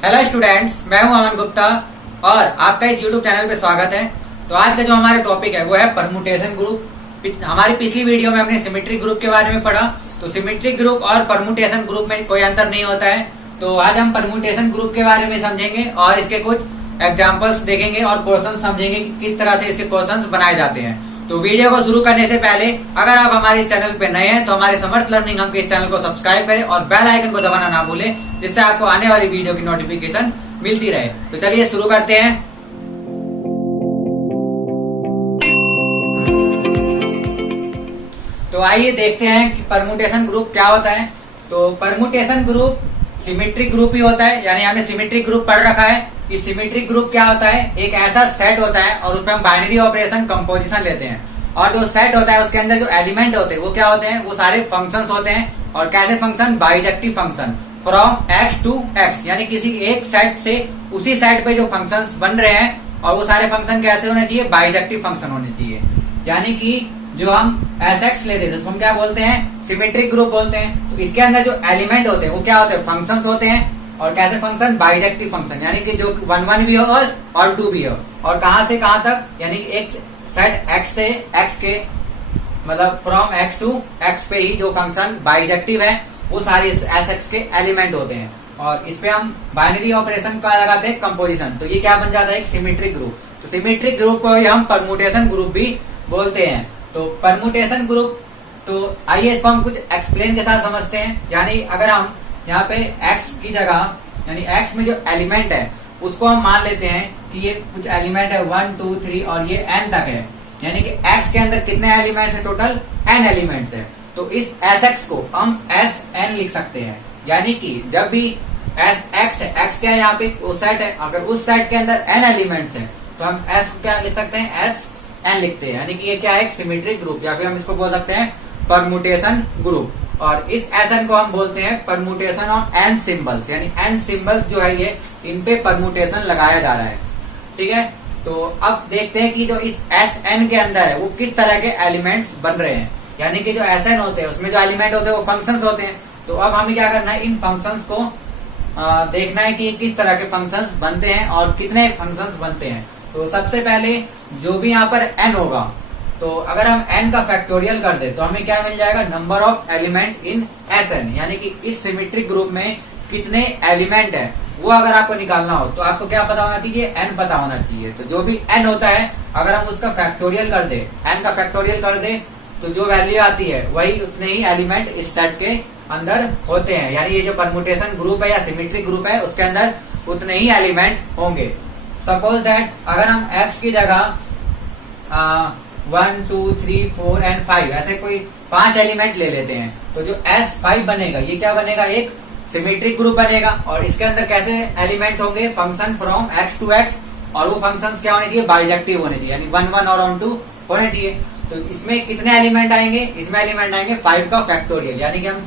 Hello students, मैं हूं अमन गुप्ता और आपका इस यूट्यूब चैनल पे स्वागत है। तो आज का जो हमारा टॉपिक है वो है परमुटेशन ग्रुप। हमारी पिछली वीडियो में हमने सिमेट्रिक ग्रुप के बारे में पढ़ा। तो सिमेट्रिक ग्रुप और परमुटेशन ग्रुप में कोई अंतर नहीं होता है। तो आज हम परमुटेशन ग्रुप के बारे में समझेंगे और इसके कुछ एग्जाम्पल्स देखेंगे और क्वेश्चन समझेंगे कि किस तरह से इसके क्वेश्चन बनाए जाते हैं। तो वीडियो को शुरू करने से पहले अगर आप हमारे चैनल पे नए हैं तो हमारे समर्थ लर्निंग हम के इस चैनल को सब्सक्राइब करें और बेल आइकन को दबाना ना भूलें, जिससे आपको आने वाली वीडियो की नोटिफिकेशन मिलती रहे। तो चलिए शुरू करते हैं। तो आइए देखते हैं कि परमुटेशन ग्रुप क्या होता है। तो परमुटेशन ग्रुप सिमेट्रिक ग्रुप ही होता है, यानी हमने सिमेट्रिक ग्रुप पढ़ रखा है कि सिमेट्रिक ग्रुप क्या होता है। एक ऐसा सेट होता है और उसमें हम बाइनरी ऑपरेशन कंपोजिशन लेते हैं और जो सेट होता है उसके अंदर जो एलिमेंट होते हैं वो क्या होते हैं, वो सारे फंक्शंस होते हैं। और कैसे function? Bijective function from X to X, यानी किसी एक सेट से उसी सेट पे जो फंक्शंस बन रहे हैं और वो सारे फंक्शन कैसे होने चाहिए? बाइजेक्टिव फंक्शन होने चाहिए। यानी कि जो हम एस एक्स लेते थे उसको हम क्या बोलते हैं? सिमेट्रिक ग्रुप बोलते हैं। तो इसके अंदर जो एलिमेंट होते हैं वो क्या होते हैं? फंक्शंस होते हैं। और कैसे फंक्शन? बाइजेक्टिव फंक्शन, यानी कि जो 1 1 भी हो और 2 भी हो। और कहां से कहां तक? यानी एक सेट एक्स से एक्स के मतलब फ्रॉम एक्स टू एक्स पे ही जो फंक्शन बाइजेक्टिव है वो सारे एस एक्स के एलिमेंट होते हैं। और इस पे हम बाइनरी ऑपरेशन का लगाते हैं कंपोजिशन। तो ये क्या बन जाता है? एक सिमेट्रिक ग्रुप। तो सिमेट्रिक ग्रुप को हम परमुटेशन ग्रुप भी बोलते हैं। तो परमुटेशन ग्रुप, तो आइए इसको हम कुछ एक्सप्लेन के साथ समझते हैं। यानी अगर हम यहाँ पे x की जगह यानी x में जो एलिमेंट है उसको हम मान लेते हैं कि ये कुछ एलिमेंट है 1 2 3 और ये n तक है। यानी कि x के अंदर कितने एलिमेंट्स है? टोटल n एलिमेंट्स है। तो इस sx को हम sn लिख सकते हैं। यानी कि जब भी x है, x क्या है? यहाँ पे वो सेट है। अगर उस सेट के अंदर n एलिमेंट्स है तो हम s को क्या लिख सकते हैं? sn लिखते हैं। यानी कि ये क्या है? एक सिमेट्रिक ग्रुप, या फिर हम इसको बोल सकते हैं परमुटेशन ग्रुप। और इस एन को हम बोलते हैं परमुटेशन ऑफ एन सिंबल्स, यानी एन सिंबल्स जो है ये इन पे परमुटेशन लगाया जा रहा है। ठीक है, तो अब देखते हैं कि जो इस एस एन के अंदर है वो किस तरह के एलिमेंट्स बन रहे हैं। यानी कि जो एस एन होते हैं उसमें जो एलिमेंट होते हैं वो फंक्शंस होते हैं। तो अब हमें क्या करना है? इन फंक्शंस को देखना है कि किस तरह के फंक्शंस बनते हैं और कितने फंक्शंस बनते हैं। तो सबसे पहले जो भी यहाँ पर एन होगा, तो अगर हम n का फैक्टोरियल कर दे तो हमें क्या मिल जाएगा? Number of element in Sn, यानी कि इस सिमेट्रिक ग्रुप में कितने एलिमेंट है वो अगर आपको निकालना हो तो आपको क्या पता होना चाहिए? n पता होना चाहिए। तो जो भी n होता है अगर हम उसका फैक्टोरियल कर दे, n का फैक्टोरियल कर दे तो जो वैल्यू आती है वही उतने ही एलिमेंट इस सेट के अंदर होते हैं। यानी ये जो परमुटेशन ग्रुप है या सिमेट्रिक ग्रुप है उसके अंदर उतने ही एलिमेंट होंगे। सपोज दैट अगर हम x की जगह 1 2 3 4 एंड 5 ऐसे कोई 5 एलिमेंट ले लेते हैं तो जो S5 बनेगा ये क्या बनेगा? एक सिमेट्रिक ग्रुप बनेगा। और इसके अंदर कैसे एलिमेंट होंगे? Function from x to x, और वो फंक्शंस क्या होने चाहिए? बाइजेक्टिव होने चाहिए, यानी 1 1 और 1 2 होने चाहिए। तो इसमें कितने एलिमेंट आएंगे? इसमें एलिमेंट आएंगे 5 का फैक्टोरियल। यानी कि हम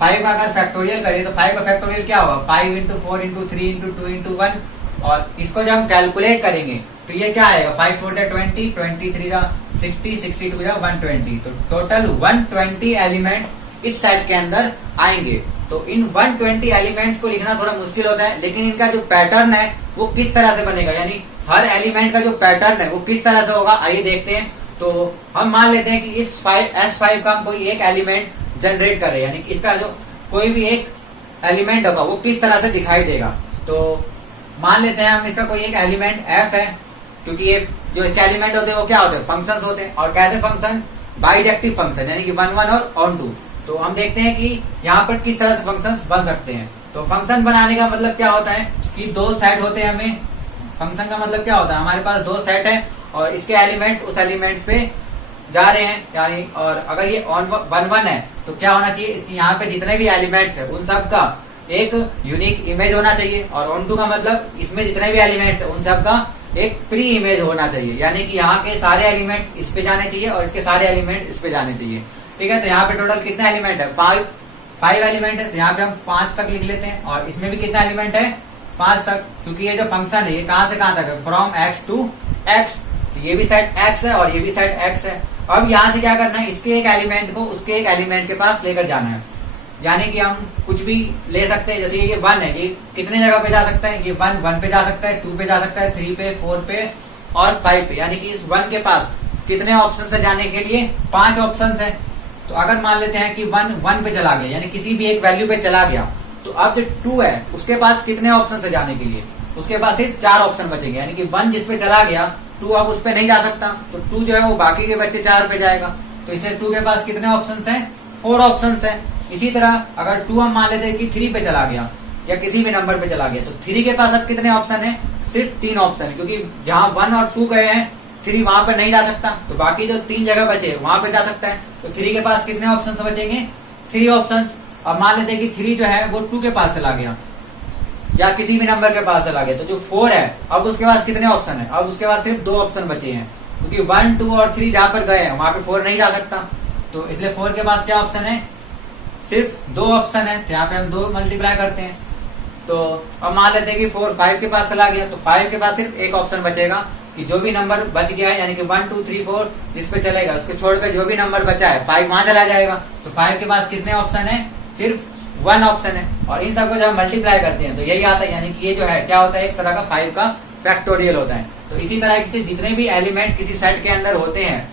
5 का अगर फैक्टोरियल करें तो 5 का फैक्टोरियल क्या होगा? 5 इंटू 4 इंटू 3 इंटू 2 इंटू 1। और इसको जब हम कैलकुलेट करेंगे तो ये क्या आएगा? 5 4 20 23 60 62 120। तो टोटल 120 एलिमेंट्स इस सेट के अंदर आएंगे। तो इन 120 एलिमेंट्स को लिखना थोड़ा मुश्किल होता है, लेकिन इनका जो पैटर्न है वो किस तरह से बनेगा, यानी हर एलिमेंट का जो पैटर्न है वो किस तरह से होगा, आइए देखते हैं। तो हम मान लेते हैं कि इस S5 का हम कोई एक एलिमेंट जनरेट कर रहे हैं, यानी इसका जो कोई भी एक एलिमेंट होगा वो किस तरह से दिखाई देगा। तो मान लेते हैं हम इसका कोई एक एलिमेंट f है, क्योंकि ये जो इसके एलिमेंट होते हैं वो क्या होते हैं? फंक्शंस होते हैं। और कैसे फंक्शन? बाइजेक्टिव फंक्शन, यानी कि 1 1 और ऑन 2। तो हम देखते हैं कि यहाँ पर किस तरह से फंक्शंस बन सकते हैं। तो फंक्शन बनाने का मतलब क्या होता है कि 2 सेट होते हैं। हमें फंक्शन का मतलब क्या होता है? हमारे पास 2 सेट है और इसके एलिमेंट्स उस एलिमेंट्स पे जा रहे हैं, यानी और अगर ये ऑन 1 1 है तो क्या होना चाहिए? इसकी यहाँ पे जितने भी एलिमेंट्स है उन सब का एक यूनिक इमेज होना चाहिए। और ऑन 2 का मतलब इसमें जितने भी एलिमेंट्स है उन सब का एक प्री इमेज होना चाहिए, यानी कि यहाँ के सारे एलिमेंट इस पे जाने चाहिए और इसके सारे एलिमेंट इस पे जाने चाहिए। ठीक है, तो यहाँ पे टोटल कितने एलिमेंट है? 5 एलिमेंट है। तो यहाँ पे हम 5 तक लिख लेते हैं। और इसमें भी कितना एलिमेंट है? 5 तक, क्योंकि ये जो फंक्शन है ये कहां से कहां तक है? From x to x। तो ये भी सेट x है और ये भी सेट x है। अब यहाँ से क्या करना है? इसके एक एलिमेंट को उसके एक एलिमेंट के पास लेकर जाना है। यानी कि हम कुछ भी ले सकते हैं, जैसे ये 1 है, ये कितने जगह पे जा सकता है, ये 1 पे जा सकता है, 2 पे जा सकता है, 3 पे, 4 पे और 5 पे, यानी कि इस 1 के पास कितने ऑप्शन है जाने के लिए, 5 ऑप्शन है। तो अगर मान लेते हैं कि 1 पे चला गया, यानी किसी भी एक वैल्यू पे चला गया, तो अब जो 2 है उसके पास कितने ऑप्शन है जाने के लिए, उसके पास सिर्फ 4 ऑप्शन बचेंगे, यानी कि 1 जिस पे चला गया 2 अब उस पे नहीं जा सकता, तो 2 जो है वो बाकी के बच्चे 4 पे जाएगा, तो इसलिए 2 के पास कितने ऑप्शन है, 4 ऑप्शन है। इसी तरह अगर 2 हम मान लेते हैं कि 3 पे चला गया या किसी भी नंबर पे चला गया, तो 3 के पास अब कितने ऑप्शन है, सिर्फ 3 ऑप्शन, क्योंकि जहां 1 और 2 गए हैं 3 वहां पर नहीं जा सकता, तो बाकी जो 3 जगह बचे वहां पे जा सकता है, तो 3 के पास कितने ऑप्शन बचेंगे, 3 ऑप्शन। अब मान लेते हैं कि 3 जो है वो 2 के पास चला गया या किसी भी नंबर के पास चला गया, तो जो 4 है अब उसके पास कितने ऑप्शन है, अब उसके पास सिर्फ 2 ऑप्शन बचे हैं, क्योंकि 1, 2 और 3 जहां पर गए हैं वहां पे 4 नहीं जा सकता, तो इसलिए 4 के पास क्या ऑप्शन है, सिर्फ 2 ऑप्शन है, तो यहाँ पे हम 2 मल्टीप्लाई करते हैं। तो अब मान लेते हैं कि 4 5 के पास चला गया, तो 5 के पास सिर्फ एक ऑप्शन बचेगा कि जो भी नंबर बच गया है, यानी कि 1 2 3 4 जिस पे चलेगा उसको छोड़कर जो भी नंबर बचा है 5 वहां चला जाएगा, तो 5 के पास कितने ऑप्शन है, सिर्फ 1 ऑप्शन है। और इन सबको जब हम मल्टीप्लाई करते हैं तो यही आता है, यानी कि ये जो है क्या होता है, एक तरह का 5 का फैक्टोरियल होता है। तो इसी तरह से जितने भी एलिमेंट किसी सेट के अंदर होते हैं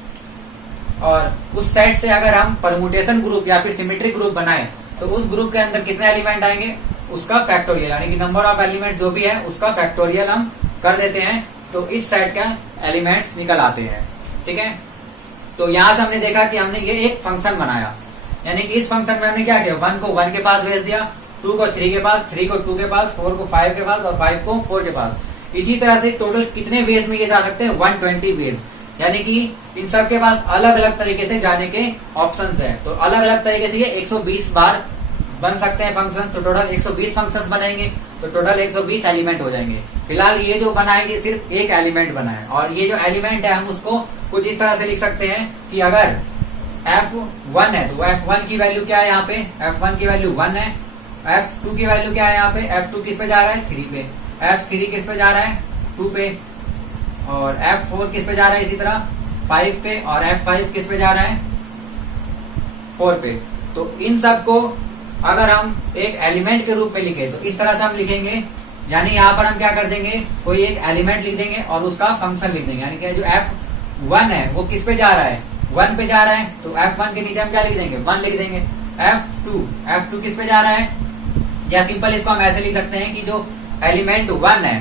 और उस सेट से अगर हम परमुटेशन ग्रुप या फिर सिमेट्रिक ग्रुप बनाए, तो उस ग्रुप के अंदर कितने एलिमेंट आएंगे, उसका फैक्टोरियल, यानी कि नंबर ऑफ एलिमेंट जो भी है उसका फैक्टोरियल हम कर देते हैं, तो इस सेट का एलिमेंट्स निकल आते हैं। ठीक है, तो यहां से हमने देखा कि हमने ये एक फंक्शन बनाया, यानी कि इस फंक्शन में हमने क्या किया, 1 को 1 के पास भेज दिया, 2 को 3 के पास, 3 को 2 के पास, 4 को 5 के पास और 5 को 4 के पास। इसी तरह से टोटल कितने वेज में ये जा सकते हैं, 120 वेज, यानी कि इन सब के पास अलग अलग तरीके से जाने के ऑप्शंस हैं, तो अलग अलग तरीके से ये 120 बार बन सकते हैं फंक्शन, तो टोटल 120 फंक्शन बनेंगे, तो टोटल 120 एलिमेंट हो जाएंगे। फिलहाल ये जो बनाएंगे सिर्फ एक एलिमेंट बना है, और ये जो एलिमेंट है हम उसको कुछ इस तरह से लिख सकते हैं कि अगर F1 है तो F1 की वैल्यू क्या है, यहाँ पे F1 की वैल्यू 1 है, F2 की वैल्यू क्या है, यहाँ पे F2 किस पे जा रहा है, 3 पे, F3 किस पे जा रहा है, 2 पे, और F4 किस पे जा रहा है, इसी तरह 5 पे, और F5 किस पे जा रहा है, 4 पे। तो इन सब को अगर हम एक एलिमेंट के रूप में लिखे तो इस तरह से हम लिखेंगे, यानी यहाँ पर हम क्या कर देंगे, कोई एक एलिमेंट लिख देंगे और उसका फंक्शन लिख देंगे, यानी कि जो F1 है वो किस पे जा रहा है, 1 पे जा रहा है, तो F1 के नीचे हम क्या लिख देंगे, 1 लिख देंगे। F2 किस पे जा रहा है, या सिंपल इसको हम ऐसे लिख सकते हैं कि जो एलिमेंट 1 है,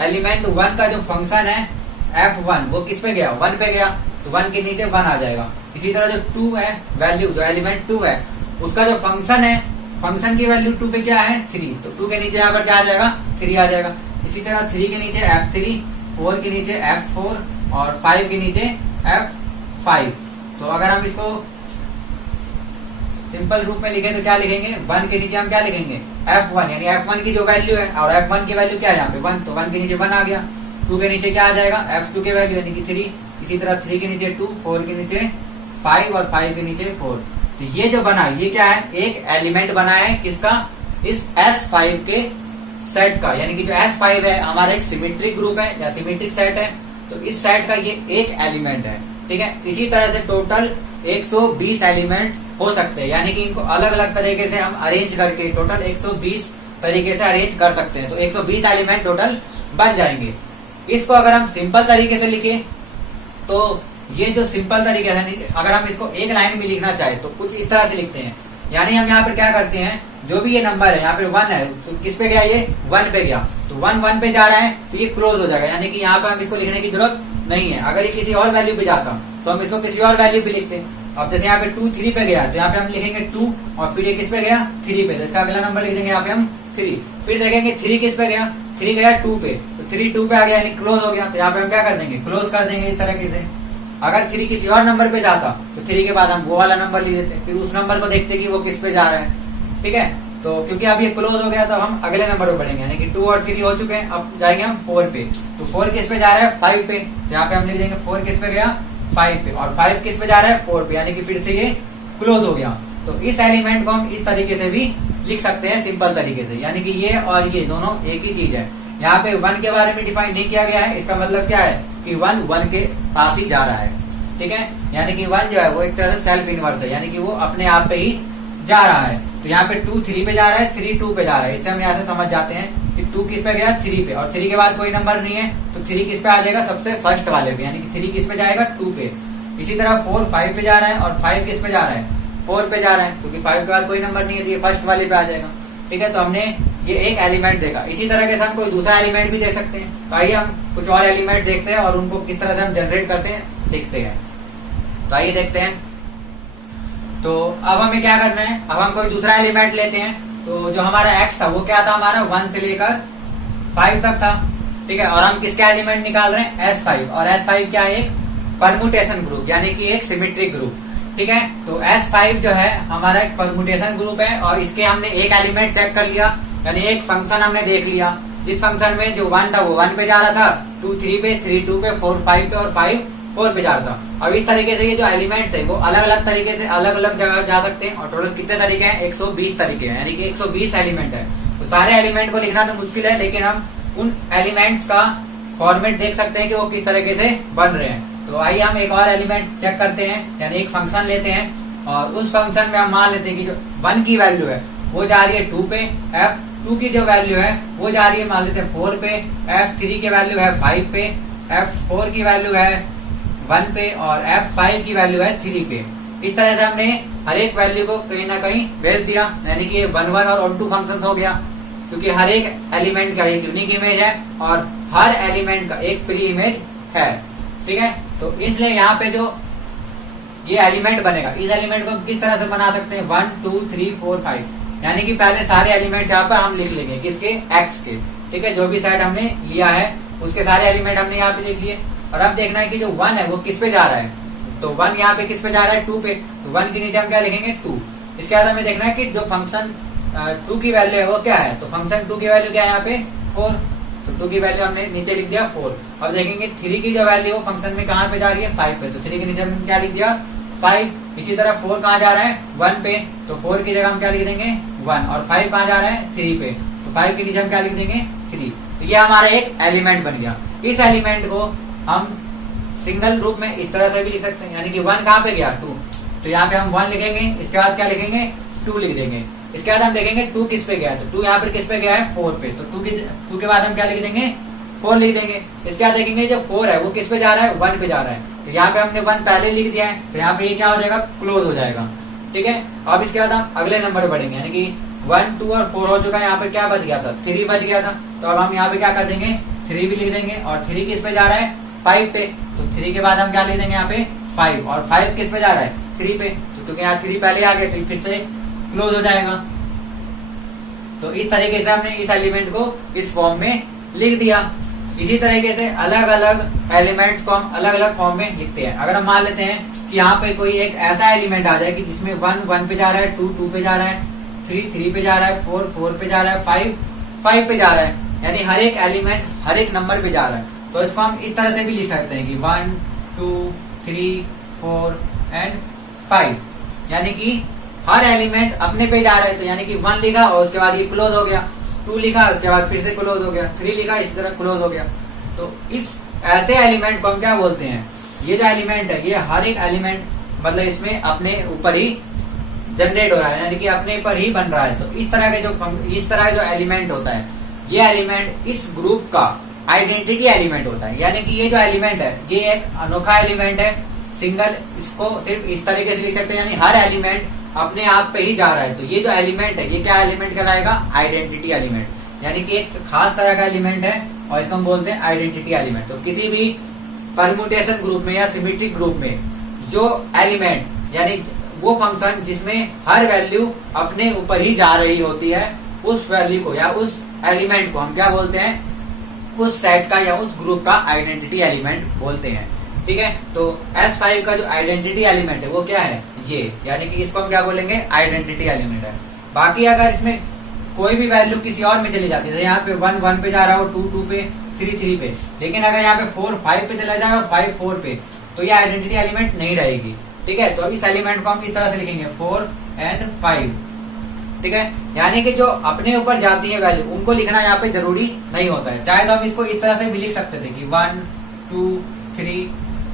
एलिमेंट 1 का जो फंक्शन है F1 वो किस पे गया, 1 पे गया, तो 1 के नीचे 1 आ जाएगा। इसी तरह जो 2 है वैल्यू, जो एलिमेंट 2 है उसका जो फंक्शन है, फंक्शन की वैल्यू 2 पे क्या है, 3, तो 2 के नीचे यहाँ पर क्या आ जाएगा, 3 आ जाएगा। इसी तरह 3 के नीचे F3, 4 के नीचे F4 और 5 के नीचे F5। तो अगर हम इसको सिंपल रूप में लिखे तो क्या लिखेंगे, 1 के नीचे हम क्या लिखेंगे, F1, यानी F1 की जो वैल्यू है, और F1 की वैल्यू क्या है यहाँ पे 1, तो 1 के नीचे 1 आ गया। 2 के नीचे क्या आ जाएगा, F2 की वैल्यू यानी कि 3, इसी तरह 3 के नीचे 2, 4 के नीचे 5 और 5 के नीचे 4। तो ये जो बना ये क्या है, एक एलिमेंट बना है किसका, इस S5 के सेट का, यानी कि जो S5 है हमारा एक सिमेट्रिक ग्रुप है या सिमेट्रिक सेट है, तो इस सेट का ये एक एलिमेंट है। ठीक है, इसी तरह से टोटल 120 एलिमेंट हो सकते हैं, यानी कि इनको अलग अलग तरीके से हम अरेंज करके टोटल 120 तरीके से अरेंज कर सकते हैं, तो 120 एलिमेंट टोटल बन जाएंगे। इसको अगर हम सिंपल तरीके से लिखे तो ये जो सिंपल तरीका है, अगर हम इसको एक लाइन में लिखना चाहे तो कुछ इस तरह से लिखते हैं, यानी हम यहाँ पर क्या करते हैं, जो भी ये नंबर है यहाँ पे 1 है तो किस पे गया, ये 1 पे गया, तो 1 पे जा रहा है तो ये क्लोज हो जाएगा, यानी कि यहाँ पे हम इसको लिखने की जरूरत नहीं है। अगर ये किसी और वैल्यू पे जाता तो हम इसको किसी और वैल्यू पे लिखते हैं। अब जैसे यहाँ पे 2 3 पे गया तो यहाँ पे हम लिखेंगे 2, और फिर ये किस पे गया, 3 पे, तो इसका अगला नंबर लिख देंगे यहाँ पे हम 3। फिर देखेंगे 3 किस पे गया, 3 गया 2 पे, तो 3 2 पे आ गया, यानी क्लोज हो गया, तो यहाँ पे हम क्या कर देंगे, क्लोज कर देंगे इस तरीके से। अगर 3 किसी और नंबर पे जाता तो 3 के बाद हम वो वाला नंबर लिख देते, फिर उस नंबर को देखते कि वो किस पे जा रहा है। ठीक है, तो क्योंकि अब ये क्लोज हो गया तो हम अगले नंबर पे बढ़ेंगे, यानी कि 2 और 3 हो चुके हैं, अब जाएंगे हम 4 पे, तो 4 किस पे जा रहा है, 5 पे, तो यहाँ पे हम लिख देंगे 4 किस पे गया, 5 पे, और 5 किस पे जा रहा है, 4 पे, यानी कि फिर से ये क्लोज हो गया। तो इस एलिमेंट को हम इस तरीके से भी लिख सकते हैं, सिंपल तरीके से, यानी कि ये और ये दोनों एक ही चीज है। यहाँ पे 1 के बारे में डिफाइन नहीं किया गया है, इसका मतलब क्या है कि 1 के पास ही जा रहा है। ठीक है, यानी कि 1 जो है वो एक तरह से सेल्फ इनवर्स है, यानी कि वो अपने आप पे ही जा रहा है। तो यहाँ पे 2 3 पे जा रहा है, 3 2 पे जा रहा है। इससे हम यहाँ से समझ जाते हैं कि 2 किस पे गया, 3 पे, और 3 के बाद कोई नंबर नहीं है तो 3 किस पे आ जाएगा, सबसे फर्स्ट वाले पे, यानी कि 3 किस पे जाएगा, 2 पे। इसी तरह 4 5 पे जा रहा है और 5 किस पे जा रहा है, 4 पे जा रहा है, क्योंकि 5 के बाद कोई नंबर नहीं है तो ये फर्स्ट वाले पे आ जाएगा। ठीक है, तो हमने ये एक एलिमेंट देखा। इसी तरह के हम कोई दूसरा एलिमेंट भी देख सकते हैं। तो आइए हम कुछ और एलिमेंट देखते हैं और उनको किस तरह से हम जनरेट करते हैं सीखते हैं। तो आइए देखते हैं। तो अब हमें क्या करना है, अब हम कोई दूसरा एलिमेंट लेते हैं। तो जो हमारा x था वो क्या था, हमारा 1 से लेकर 5 तक था। ठीक है, और हम किसका एलिमेंट निकाल रहे हैं, S5। और S5 क्या है, एक परमुटेशन ग्रुप, यानी कि एक सिमेट्रिक ग्रुप। ठीक है, तो S5 जो है हमारा एक परमुटेशन ग्रुप है और इसके हमने एक एलिमेंट चेक कर लिया, यानी एक फंक्शन हमने देख लिया। जिस फंक्शन में जो 1 था वो 1 पे जा रहा था, 2 3 पे, 3 2 पे, 4 5 पे और 5 4 पे जा रहा था। अब इस तरीके से ये जो एलिमेंट्स है वो अलग अलग तरीके से अलग अलग जगह जा सकते हैं। और टोटल कितने तरीके हैं, 120 तरीके हैं, यानी कि 120 एलिमेंट है। तो सारे एलिमेंट को लिखना तो मुश्किल है, लेकिन हम उन एलिमेंट्स का फॉर्मेट देख सकते हैं कि वो किस तरीके से बन रहे हैं। तो आइए हम एक और एलिमेंट चेक करते हैं, यानी एक फंक्शन लेते हैं और उस फंक्शन में हम मान लेते हैं कि जो 1 की वैल्यू है वो जा रही है 2 पे, F2 की जो वैल्यू है वो जा रही है मान लेते हैं 4 पे, F3 की वैल्यू है 5 पे, F4 की वैल्यू है 1 पे और F5 की वैल्यू है 3 पे। इस तरह से हमने हर एक वैल्यू को कहीं ना कहीं भेज दिया, यानी कि 1 1 और ऑन 2 फंक्शन हो गया, क्योंकि हर एक एलिमेंट का एक यूनिक इमेज है और हर एलिमेंट का एक प्री इमेज है। ठीक है, तो इसलिए यहाँ पे जो ये एलिमेंट बनेगा, इस एलिमेंट को हम किस तरह से बना सकते हैं, 1 2 3 4 5, यानी कि पहले सारे एलिमेंट यहाँ पर हम लिख लेंगे, किसके, एक्स के। ठीक है, जो भी सेट हमने लिया है उसके सारे एलिमेंट हमने यहाँ पे लिख लिए। और अब देखना है कि जो 1 है वो किस पे जा रहा है, तो 1 यहाँ पे किस पे जा रहा है, 2 पे, तो 1 के नीचे हम क्या लिखेंगे, 2। इसके बाद हमें देखना है कि जो फंक्शन 2 की वैल्यू है वो क्या है, तो फंक्शन 2 की वैल्यू क्या है यहाँ पे, 4, तो 2 की वैल्यू हमने नीचे लिख दिया 4। अब देखेंगे 3 की जो वैल्यू है फंक्शन में कहाँ पे जा रही है, 5 पे, तो 3 के नीचे हमने क्या लिख दिया, 5। इसी तरह 4 कहाँ जा रहा है, 1 पे, तो 4 की जगह हम क्या लिख देंगे, 1। और 5 कहाँ जा रहा है, 3 पे, तो 5 के नीचे हम क्या लिख देंगे, 3। तो ये हमारा एक एलिमेंट बन गया। इस एलिमेंट को हम सिंगल रूप में इस तरह से भी लिख सकते हैं, यानी कि 1 कहाँ पे गया, 2, तो यहाँ पे हम 1 लिखेंगे, इसके बाद क्या लिखेंगे, 2 लिख देंगे। इसके बाद हम देखेंगे 2 किस पे गया है, तो 2 यहाँ पर किस पे गया है, 4 पे, तो 2 के बाद हम क्या लिख देंगे, 4 लिख देंगे। इसके बाद देखेंगे जो 4 है वो किस पे जा रहा है, 1 पे जा रहा है, तो यहाँ पे हमने 1 पहले लिख दिया है, तो यहाँ पे ये क्या हो जाएगा, क्लोज हो जाएगा। ठीक है, अब इसके बाद हम अगले नंबर बढ़ेंगे, यानी कि 1 2 और 4 हो चुका है, यहाँ पे क्या बच गया था, 3 बच गया था। तो अब हम यहाँ पे क्या कर देंगे, 3 भी लिख देंगे, और 3 किस पे जा रहा है, 5 पे, तो 3 के बाद हम क्या लिख देंगे यहाँ पे, 5, और 5 किस पे जा रहा है, 3 पे, तो क्योंकि यहाँ 3 पहले आ गए तो फिर से क्लोज हो जाएगा। तो इस तरीके से हमने इस एलिमेंट को इस फॉर्म में लिख दिया। इसी तरीके से अलग अलग एलिमेंट्स को हम अलग अलग फॉर्म में लिखते हैं। अगर हम मान लेते हैं कि यहाँ पे कोई एक ऐसा एलिमेंट आ जाए कि जिसमें 1 1 पे जा रहा है, 2 2 पे जा रहा है, 3 3 पे जा रहा है, 4 4 पे जा रहा है, 5 5 पे जा रहा है, यानी हर एक एलिमेंट हर एक नंबर पे जा रहा है, तो इसको हम इस तरह से भी लिख सकते हैं कि 1 2 3 4 एंड 5, यानी कि हर एलिमेंट अपने पे जा रहा है, तो यानी कि 1 लिखा और उसके बाद ये क्लोज हो गया, 2 लिखा उसके बाद फिर से क्लोज हो गया, 3 लिखा इसी तरह क्लोज हो गया। तो इस ऐसे एलिमेंट को हम क्या बोलते हैं, ये जो एलिमेंट है ये हर एक एलिमेंट मतलब इसमें अपने ऊपर ही जनरेट हो रहा है, यानी कि अपने पर ही बन रहा है। तो इस तरह के जो एलिमेंट होता है, ये एलिमेंट इस ग्रुप का आइडेंटिटी एलिमेंट होता है, यानी कि ये जो एलिमेंट है ये एक अनोखा एलिमेंट है, सिंगल, इसको सिर्फ इस तरीके से लिख सकते हैं, यानी हर एलिमेंट अपने आप पे ही जा रहा है। तो ये जो एलिमेंट है ये क्या एलिमेंट कहलाएगा, आइडेंटिटी एलिमेंट, यानी कि एक खास तरह का एलिमेंट है और इसको हम बोलते हैं आइडेंटिटी एलिमेंट। तो किसी भी परम्यूटेशन ग्रुप में या सिमेट्रिक ग्रुप में जो एलिमेंट यानी वो फंक्शन जिसमें हर वैल्यू अपने ऊपर ही जा रही होती है, उस वैल्यू को या उस एलिमेंट को हम क्या बोलते हैं, उस सेट का या उस ग्रुप का आइडेंटिटी एलिमेंट बोलते हैं। ठीक है, तो S5 का जो आइडेंटिटी एलिमेंट है वो क्या है, ये, यानी कि इसको हम क्या बोलेंगे, आइडेंटिटी एलिमेंट है। बाकी अगर इसमें कोई भी वैल्यू किसी और में चली जाती है, यहाँ पे 1 1 पे जा रहा हो, 2 2 पे, 3 3 पे, लेकिन अगर यहाँ पे 4 5 पे चला जाए और 5 4 पे, तो ये आइडेंटिटी एलिमेंट नहीं रहेगी। ठीक है, तो इस एलिमेंट को हम इस तरह से लिखेंगे 4 एंड 5। ठीक है, यानी कि जो अपने ऊपर जाती है वैल्यू उनको लिखना यहाँ पे जरूरी नहीं होता है, चाहे तो हम इसको इस तरह से भी लिख सकते थे कि 1 2 3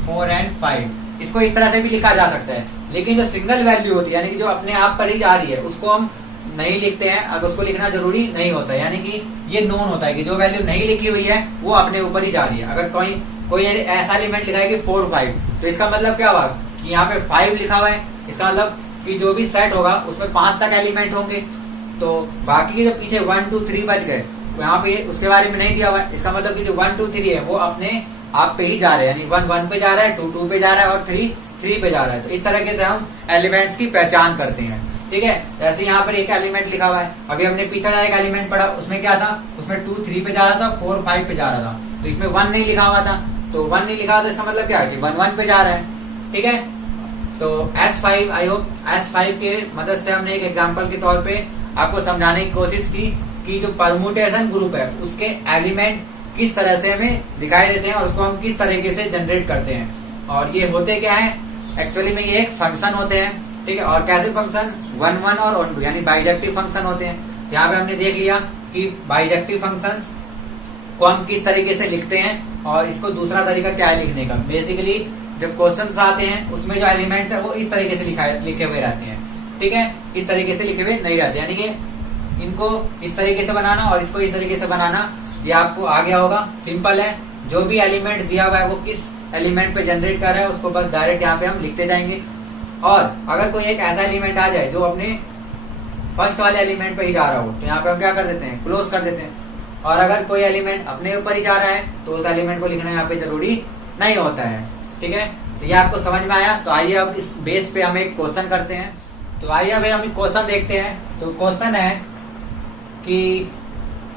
4 एंड 5, इसको इस तरह से भी लिखा जा सकता है। लेकिन जो सिंगल वैल्यू होती है, यानी कि जो अपने आप पर ही जा रही है, उसको हम नहीं लिखते हैं, अगर उसको लिखना जरूरी नहीं होता, यानी कि ये नोन होता है कि जो वैल्यू नहीं लिखी हुई है वो अपने ऊपर ही जा रही है। अगर कोई ऐसा एलिमेंट लिखा है कि 4 5, तो इसका मतलब क्या हुआ कि यहाँ पे 5 लिखा हुआ है, इसका मतलब कि जो भी सेट होगा उसमें 5 तक एलिमेंट होंगे, तो बाकी के जो पीछे 1 2 3 बच गए यहाँ पे उसके बारे में नहीं दिया हुआ है। इसका मतलब कि जो 1 2 3 है वो अपने आप पे ही जा रहे हैं, यानी 1 1 पे जा रहा है, 2 2 पे जा रहा है और 3 3 पे जा रहा है। तो इस तरीके से हम एलिमेंट्स की पहचान करते हैं। ठीक है, जैसे यहाँ पर एक एलिमेंट लिखा हुआ है, अभी हमने पिछला एक एलिमेंट पढ़ा, उसमें क्या था, उसमें 2 3 पे जा रहा था, 4 5 पे जा रहा था, तो इसमें 1 नहीं लिखा हुआ था, तो 1 नहीं लिखा हुआ था, इसका मतलब क्या है कि 1 1 पे जा रहा है। ठीक है, तो S5 आई होप S5 के मदद से हमने एक एग्जांपल के तौर पे आपको समझाने की कोशिश की कि जो परमुटेशन ग्रुप है उसके एलिमेंट किस तरह से हमें दिखाई देते हैं और उसको हम किस तरीके से जनरेट करते हैं। और ये होते क्या है, एक्चुअली में ये एक फंक्शन होते हैं। ठीक है, और कैसे फंक्शन, 1 1 और 1 2 यानी बाइजेक्टिव फंक्शन होते हैं। यहाँ पे हमने देख लिया कि बाइजेक्टिव फंक्शंस को हम किस तरीके से लिखते हैं और इसको दूसरा तरीका क्या है लिखने का। बेसिकली जब क्वेश्चंस आते हैं उसमें जो एलिमेंट्स है वो इस तरीके से लिखे हुए रहते हैं। ठीक है, इस तरीके से लिखे हुए नहीं रहते, यानी कि इनको इस तरीके से बनाना और इसको इस तरीके से बनाना ये आपको आ गया होगा। सिंपल है, जो भी एलिमेंट दिया हुआ है वो किस एलिमेंट पे जनरेट कर रहा है उसको बस डायरेक्ट यहाँ पे हम लिखते जाएंगे। और अगर कोई एक ऐसा एलिमेंट आ जाए जो अपने फर्स्ट वाले एलिमेंट पे ही जा रहा हो तो यहाँ पे हम क्या कर देते हैं, क्लोज कर देते हैं। और अगर कोई एलिमेंट अपने ऊपर ही जा रहा है तो उस एलिमेंट को लिखना यहाँ पे जरूरी नहीं होता है। ठीक है, तो ये आपको समझ में आया। तो आइए अब इस बेस पे हम एक क्वेश्चन करते हैं। तो आइए अब हम क्वेश्चन देखते हैं। तो क्वेश्चन है कि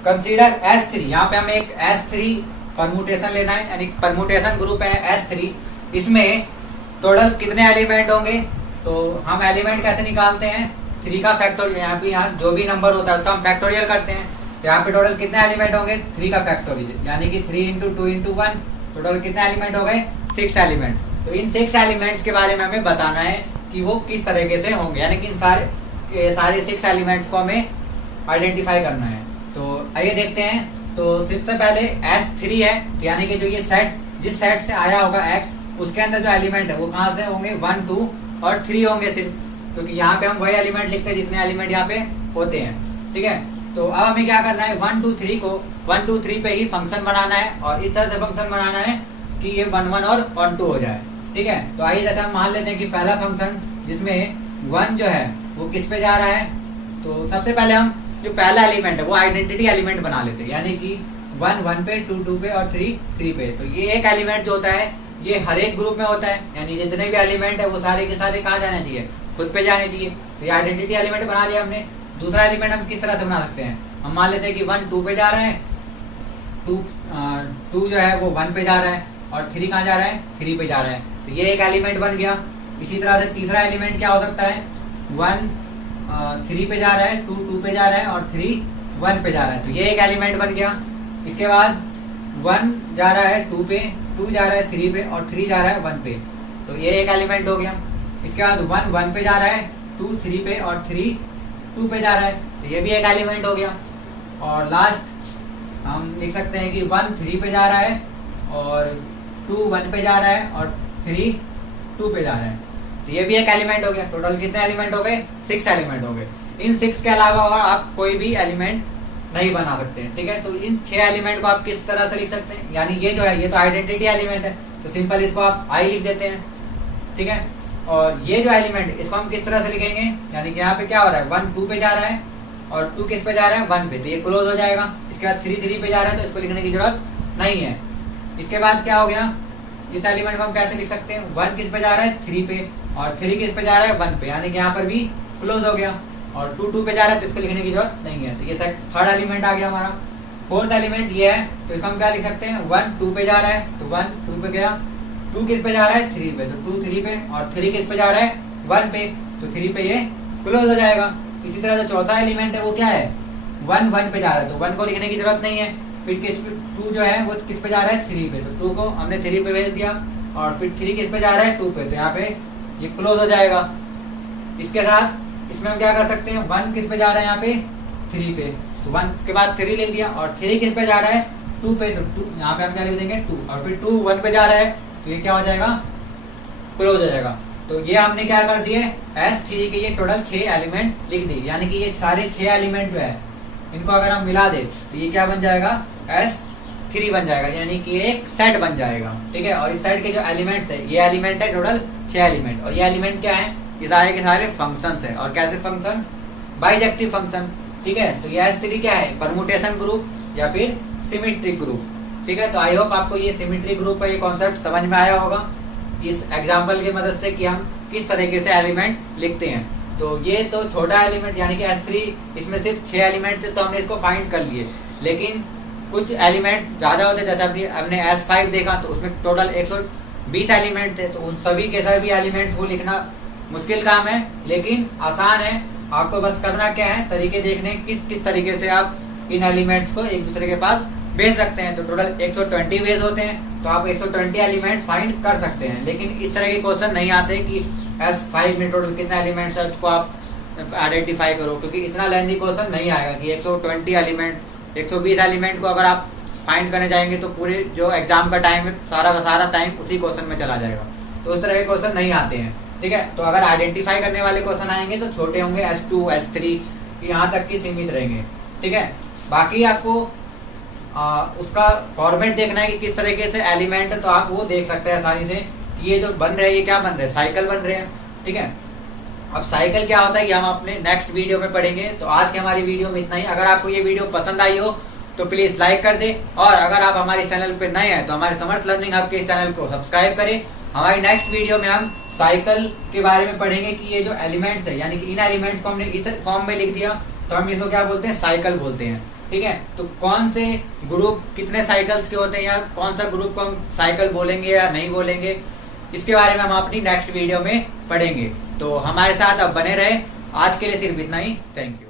कंसीडर S3, यहाँ पे हमें एक S3 परमुटेशन लेना है, यानी परमुटेशन ग्रुप है S3, इसमें टोटल कितने एलिमेंट होंगे। तो हम एलिमेंट कैसे निकालते हैं, 3 का फैक्टोरियल, यहाँ पे यहाँ जो भी नंबर होता है उसका हम फैक्टोरियल करते हैं। तो यहाँ पे टोटल कितने एलिमेंट होंगे, 3 का फैक्टोरियल, यानी कि 3 इंटू 2 इंटू 1, टोटल कितने एलिमेंट हो गए, 6 एलिमेंट। तो इन 6 एलिमेंट्स के बारे में हमें बताना है कि वो किस तरीके से होंगे, यानी कि इन सारे 6 एलिमेंट्स को हमें आइडेंटिफाई करना है। तो आइए देखते हैं। तो सबसे पहले S3 है, यानी कि जो ये सेट, जिस सेट से आया होगा X, उसके अंदर जो एलिमेंट है वो कहाँ से होंगे, 1 2 और 3 होंगे सिर्फ, क्योंकि यहाँ पे हम वही एलिमेंट लिखते हैं जितने एलिमेंट यहाँ पे होते हैं। ठीक है, तो अब हमें क्या करना है, 1 2 3 को 1 2 3 पे ही फंक्शन बनाना है और इस तरह से फंक्शन बनाना है कि ये 1 1 और 1 2 हो जाए। ठीक है, तो आइए जैसे हम मान लेते हैं कि पहला फंक्शन जिसमें 1 जो है वो किस पे जा रहा है। तो सबसे पहले हम जो पहला एलिमेंट है वो आइडेंटिटी एलिमेंट बना लेते हैं, यानी कि 1 1 पे, 2 2 पे और 3 3 पे। तो ये एक एलिमेंट जो होता है ये हर एक ग्रुप में होता है, यानी जितने भी एलिमेंट है वो सारे के सारे कहाँ जाने चाहिए, खुद पे जाने चाहिए। तो ये आइडेंटिटी एलिमेंट बना लिया हमने। दूसरा एलिमेंट हम किस तरह से बना सकते हैं, हम मान लेते हैं कि 1 2 पे जा रहा है, 2 जो है वो 1 पे जा रहा है और 3 कहाँ जा रहा है, 3 पे जा रहा है। तो ये एक एलिमेंट बन गया। इसी तरह से तीसरा एलिमेंट क्या हो सकता है, 1 3 पे जा रहा है, 2 2 पे जा रहा है और 3 1 पे जा रहा है। तो ये एक एलिमेंट बन गया। इसके बाद 1 जा रहा है 2 पे, 2 जा रहा है 3 पे और 3 जा रहा है 1 पे। तो ये एक एलिमेंट हो गया। इसके बाद 1 1 पे जा रहा है, 2 3 पे और 3 2 पे जा रहा है। तो ये भी एक एलिमेंट हो गया। और लास्ट हम लिख सकते हैं कि 1 3 पे जा रहा है और 2 1 पे जा रहा है और 3 2 पे जा रहा है। तो ये भी एक एलिमेंट हो गया। टोटल कितने एलिमेंट हो गए, 6 एलिमेंट हो गए। इन 6 के अलावा और आप कोई भी एलिमेंट नहीं बना सकते हैं। ठीक है, तो इन 6 एलिमेंट को आप किस तरह से लिख सकते हैं, यानी ये जो है ये तो आइडेंटिटी एलिमेंट है, तो सिंपल इसको आप आई लिख देते हैं। ठीक है, और ये जो एलिमेंट इसको हम किस तरह से लिखेंगे, यानी कि यहाँ पे क्या हो रहा है, 1 2 पे जा रहा है और 2 किस पे जा रहा है, 1 पे, तो ये क्लोज हो जाएगा। इसके बाद 3 3 पे जा रहा है तो इसको लिखने की जरूरत नहीं है। इसके बाद क्या हो गया, इस एलिमेंट को हम कैसे लिख सकते हैं, 1 किस पे जा रहा है, 3 पे और 3 किस पे जा रहा है, 1 पे, यानी कि यहाँ पर भी क्लोज हो गया। और 2 2 पे जा रहा है तो इसको लिखने की जरूरत नहीं है। तो ये थर्ड एलिमेंट आ गया हमारा। फोर्थ एलिमेंट ये है, तो इसको हम क्या लिख सकते हैं, 1 2 पे जा रहा है तो 1 2 पे गया, 2 किस पे जा रहा है, 3 पे, तो 2 3 पे और 3 किस पे जा रहा है, 1 पे, तो 3 पे ये क्लोज हो जाएगा। इसी तरह से चौथा एलिमेंट है वो क्या है, 1 1 पे जा रहा है तो 1 को लिखने की जरूरत नहीं है। फिर किस पे 2 जो है वो किस पे जा रहा है, 3 पे, तो 2 को हमने 3 पे भेज दिया और फिर 3 किस पे जा रहा है, 2 पे, तो यहाँ पे ये क्लोज हो जाएगा। इसके साथ इसमें हम क्या कर सकते हैं, 1 किस पे जा रहा है यहाँ पे, 3 पे, तो 1 के बाद 3 लिख दिया और 3 किस पे जा रहा है, 2 पे, तो 2 यहाँ पे हम क्या लिख देंगे 2, और फिर 2 1 पे जा रहा है तो ये क्या हो जाएगा, क्लोज हो जाएगा। तो ये हमने क्या कर दिए, S3 के ये टोटल 6 एलिमेंट लिख दिए, यानी कि ये सारे 6 एलिमेंट जो है इनको अगर हम मिला दे तो ये क्या बन जाएगा, S3 बन जाएगा, यानी कि एक सेट बन जाएगा। ठीक है, और इस सेट के जो एलिमेंट्स है, ये एलिमेंट है टोटल 6 एलिमेंट, और ये एलिमेंट क्या है, ये सारे के सारे फंक्शंस है। और कैसे फंक्शन, बाइजेक्टिव फंक्शन। ठीक है, तो ये S3 क्या है, परमुटेशन ग्रुप या फिर सिमेट्रिक ग्रुप। ठीक है, तो आई होप आपको ये सिमेट्रिक ग्रुप का ये कॉन्सेप्ट समझ में आया होगा इस एग्जाम्पल की मदद से कि हम किस तरीके से एलिमेंट लिखते हैं। तो ये तो छोटा एलिमेंट यानी कि S3, इसमें सिर्फ 6 एलिमेंट थे तो हमने इसको फाइंड कर लिए, लेकिन कुछ एलिमेंट ज्यादा होते, जैसे अभी हमने S5 देखा तो उसमें टोटल 120 एलिमेंट थे, तो उन सभी के सभी एलिमेंट्स को लिखना मुश्किल काम है, लेकिन आसान है। आपको बस करना क्या है, तरीके देखने किस किस तरीके से आप इन एलिमेंट्स को एक दूसरे के पास भेज सकते हैं। तो टोटल 120 वेज होते हैं, तो आप 120 एलिमेंट फाइंड कर सकते हैं, लेकिन इस तरह के क्वेश्चन नहीं आते कि S5 में टोटल कितना एलिमेंट्स है उसको आप आइडेंटिफाई करो, क्योंकि इतना लेंथी क्वेश्चन नहीं आएगा कि 120 एलिमेंट 120 एलिमेंट को अगर आप फाइंड करने जाएंगे तो पूरे जो एग्जाम का टाइम है सारा का सारा टाइम उसी क्वेश्चन में चला जाएगा। तो उस तरह के क्वेश्चन नहीं आते हैं। ठीक है, तो अगर आइडेंटिफाई करने वाले क्वेश्चन आएंगे तो छोटे होंगे, S2 S3 यहाँ तक की सीमित रहेंगे। ठीक है, बाकी आपको उसका फॉर्मेट देखना है कि किस तरीके से एलिमेंट, तो आप वो देख सकते हैं आसानी से कि ये जो बन रहे हैं ये क्या बन रहे हैं, साइकिल बन रहे हैं। ठीक है, अब साइकिल क्या होता है ये हम अपने नेक्स्ट वीडियो में पढ़ेंगे। तो आज की हमारी वीडियो में इतना ही। अगर आपको ये वीडियो पसंद आई हो तो प्लीज लाइक कर दे, और अगर आप हमारे चैनल पे नए हैं तो हमारे समर्थ लर्निंग हब के इस चैनल को सब्सक्राइब करें। हमारी नेक्स्ट वीडियो में हम साइकिल के बारे में पढ़ेंगे कि ये जो एलिमेंट्स है, यानी कि इन एलिमेंट्स को हमने इस फॉर्म में लिख दिया तो हम इसको क्या बोलते हैं, साइकिल बोलते हैं। ठीक है, तो कौन से ग्रुप कितने साइकिल्स के होते हैं, या कौन सा ग्रुप को हम साइकिल बोलेंगे या नहीं बोलेंगे, इसके बारे में हम अपनी नेक्स्ट वीडियो में पढ़ेंगे। तो हमारे साथ अब बने रहे। आज के लिए सिर्फ इतना ही। Thank you.